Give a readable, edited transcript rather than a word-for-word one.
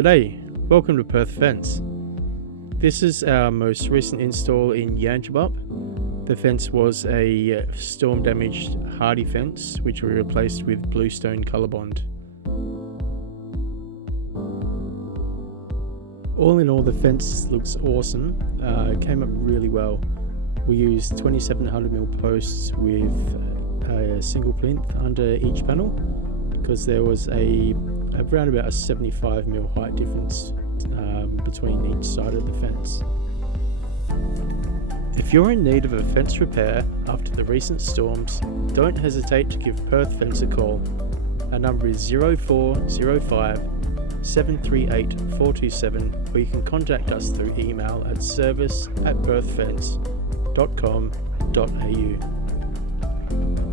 G'day, welcome to Perth Fence. This is our most recent install in Yangebup. The fence was a storm damaged hardy fence which we replaced with bluestone Colorbond. All in all, the fence looks awesome. It came up really well. We used 2700mm posts with a single plinth under each panel because there was around about a 75mm height difference between each side of the fence. If you're in need of a fence repair after the recent storms, don't hesitate to give Perth Fence a call. Our number is 0405 738 427, or you can contact us through email at service@perthfence.com.au.